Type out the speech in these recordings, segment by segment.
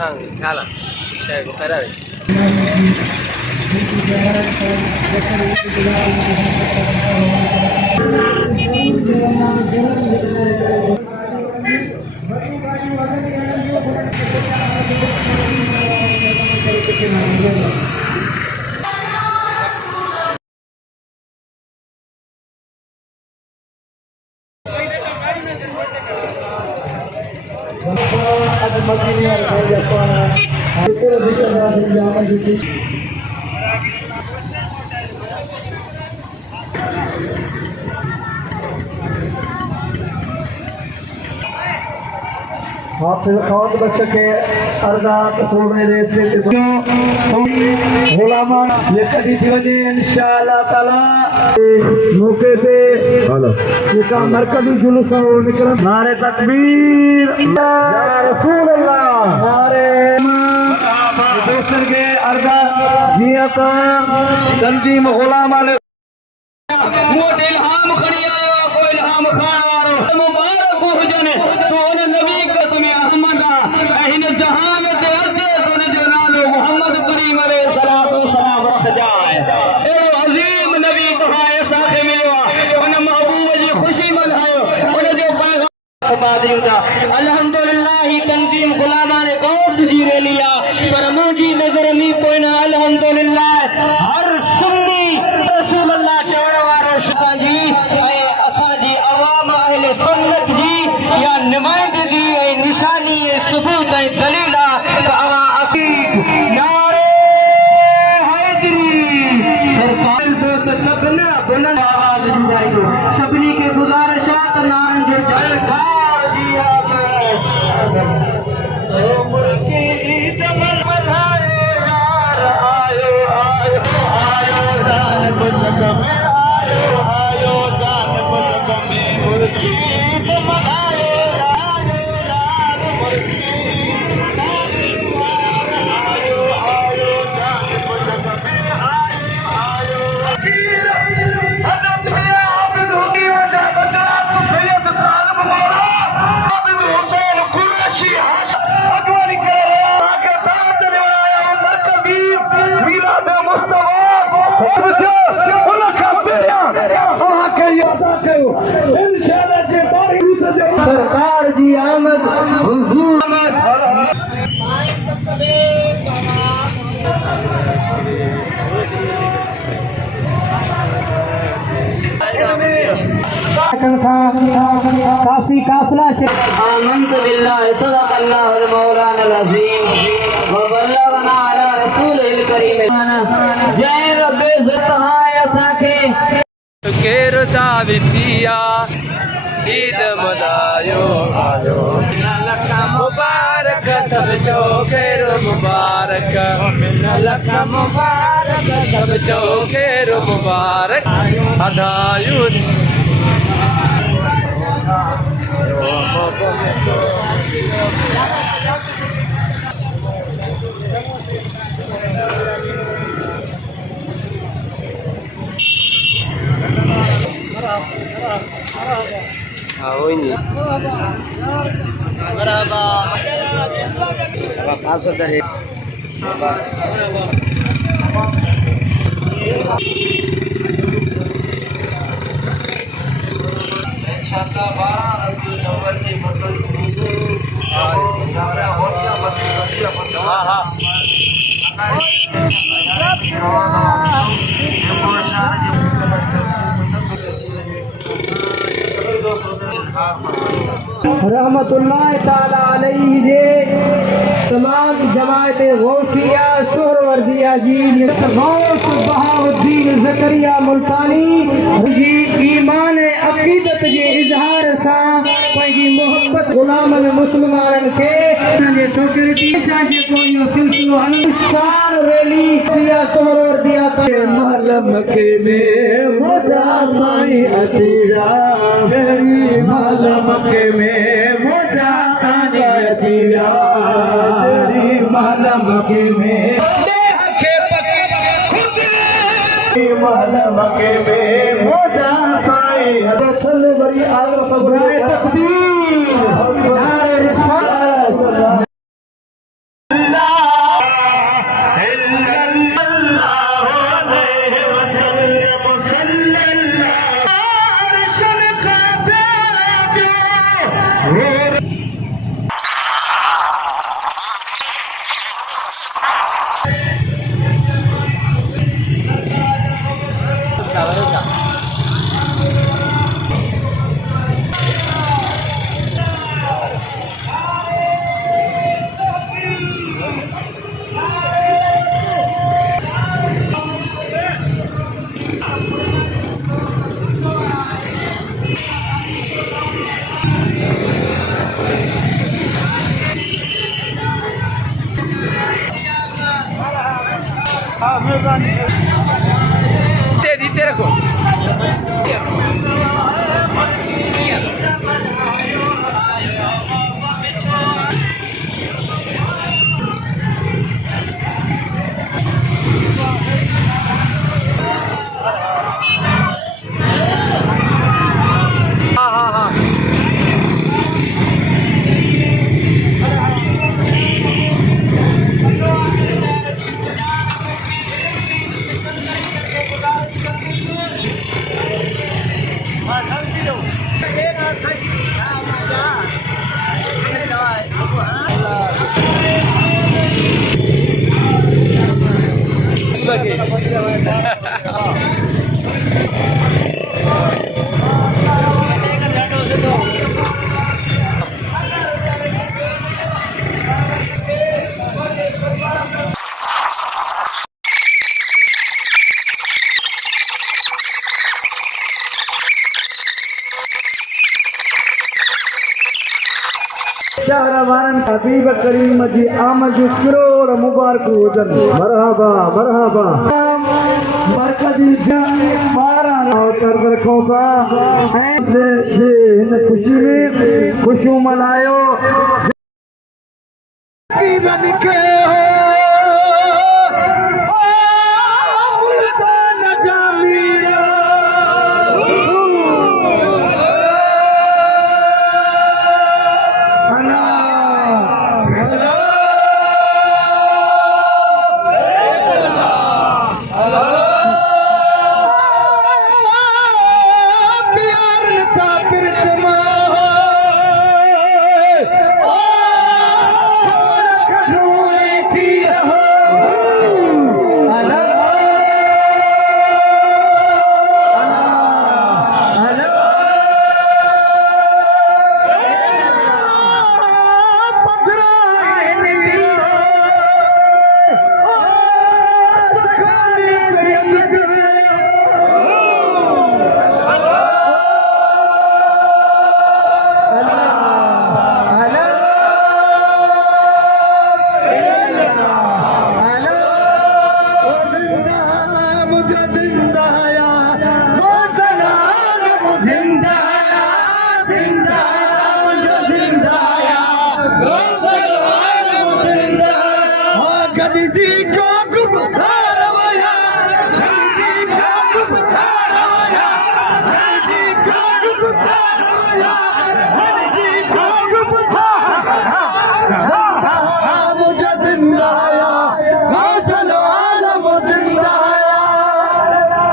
sang kalah. Saya bukan हाफिज खान बच्चे के अरदास छोड़ने दे से गुलामा ये कभी दिवजे इंशाअल्लाह ताला मौके पे इसका मरकजी जुलूस हो निकल नारे तकबीर या रसूल अल्लाह नारे दूसरे के अरदास जिया का तंजीम गुलामा ने मोटे इल्हाम खड़िया कोई इल्हाम खाना मुबारक हो जाने सोने नबी का तुम्हें अहमद अहिन जहान दे सोने जो नालो मोहम्मद करीम अलैहि सलातो सलाम रख जाए ए अजीम नबी तो ऐसा के मिलो उन महबूब जी खुशी मनायो उन जो पैगाम अल्हम्दुलिल्लाह तंजीम गुलामा ने गौस जी रे लिया पर मुझी नजर में कोई ना अल्हम्दुलिल्लाह हर सुन्नी रसूल अल्लाह चवण वारो शाह जी असाजी अवाम अहले सुन्नत जी या नुमाइंदगी निशानी सबूत दलील अवा असीब नारे हैदरी सरकार से सबने बुलंद आवाज जुटाइयो सबनी के गुजारिशात नारन जो जलकार दिया तो मुर्गी जमल बनाए यार आयो आयो आयो जान बुलंद में आयो जान बुलंद में मुर्गी जमल आयो यार मुर्गी आयो आयो जान बुलंद में आयो हजरत मियां आबिद हुसैन वजा बदरात सैयद तालिब मौला आबिद हुसैन कुरैशी अगवानी कर रहा आगे दावत ने बनाया मरकजी मिलाद मुस्तफा सरकार जी आमद हुजूर काफी काफिला से आमंत बिल्लाह सदक़ल्लाहुल मौलाना अज़ीम व बल्लगना अला रसूलिल करीम जय रब्बे ज़ताय असाके के रोजा बितिया ईद मनायो आयो मुबारक सब जो खैर मुबारक लख मुबारक सब जो खैर मुबारक अदायुद Oh ini berapa? Apa masuk dari? रहमतुल्लाह ताला अलैहि जे तमाम जमात गौथिया सोहरवर्दिया जी गौस बहाउद्दीन ज़करिया मुल्तानी जी ईमान अक़ीदत के इज़हार सां पंहिंजी मोहब्बत गुलामन मुस्लमानन खे जे छोकिरी जे कोई सिलसिलो हलशान रैली दिया सोहरवर्दिया महलम के में मोजा साईं अतीरा मेरी महलम के में मोजा साईं अतीरा तेरी महलम के में देह के पत्ते महलम के में मोजा साईं असल बड़ी आलो सबराए तकदीर नारे रिसालत दीते रखो शहरवारन हबीब करीम जी आमद करोड़ मुबारक हुजन मरहबा मरहबा मरकजी बारह कर रखो का इन खुशी में खुशू मनायो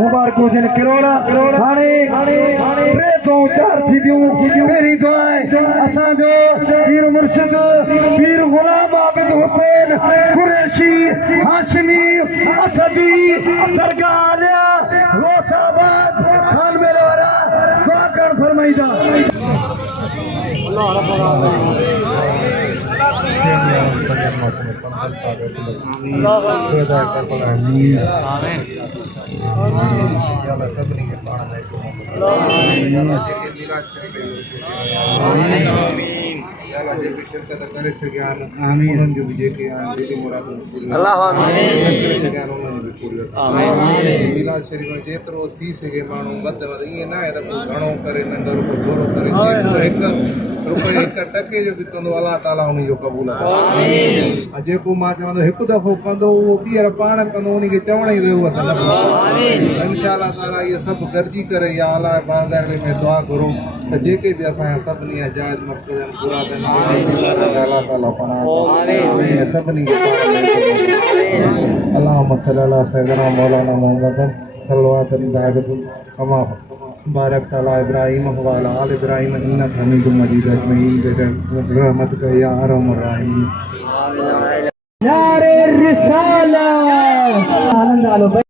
मुबारक हुजन करोड़ा हाणे टे तो चार थी दियूं पहिरीं तो असांजो पीर मुर्शिद पीर गुलाम आबिद हुसैन कुरैशी हाशमी असदी दरगाह आलिया गौसाबाद खान मेरे वारा दुआ कर फरमाईदा अल्लाह रब्बुल आमीन आमीन सभिनी खे पाण में जेके शिरकत करे सघिया आहिनि उन्हनि जूं बि जेके दिली मुरादूं मीलाद शरीफ़ में जेतिरो थी सघे माण्हू वधि वधि ईअं न आहे त घणो करे नंढो रुपयो थोरो करे हिकु रुपयो हिकु टके जो बि कंदो अलाह ताला उन जो क़बूल करे ऐं जेको मां चवंदो हिकु दफ़ो कंदो उहो ॿीहर पाण कंदो उनखे चवण जी ज़रूरत न पवंदी इंशा अल्लाह ताला इहे सभु गॾिजी करे या अलाह बारगाह में दुआ करूं त जेके बि असांजा सभिनी जा जाइज़ मक़सद आहिनि पूरा थियनि अल्लाह ताला पनाह सभिनी खे अल्लाहुम्मा सल्ली अला सय्यिदना मौलाना मोहम्मद सल्लल्लाहु अलैहि कमा बारक ताला इब्राहिम व अला आल इब्राहिम इन्नका हमीदुम मजीद अजमईन रहमतक या अरहमर राहिमीन नारे रिसाला आनंद आलो।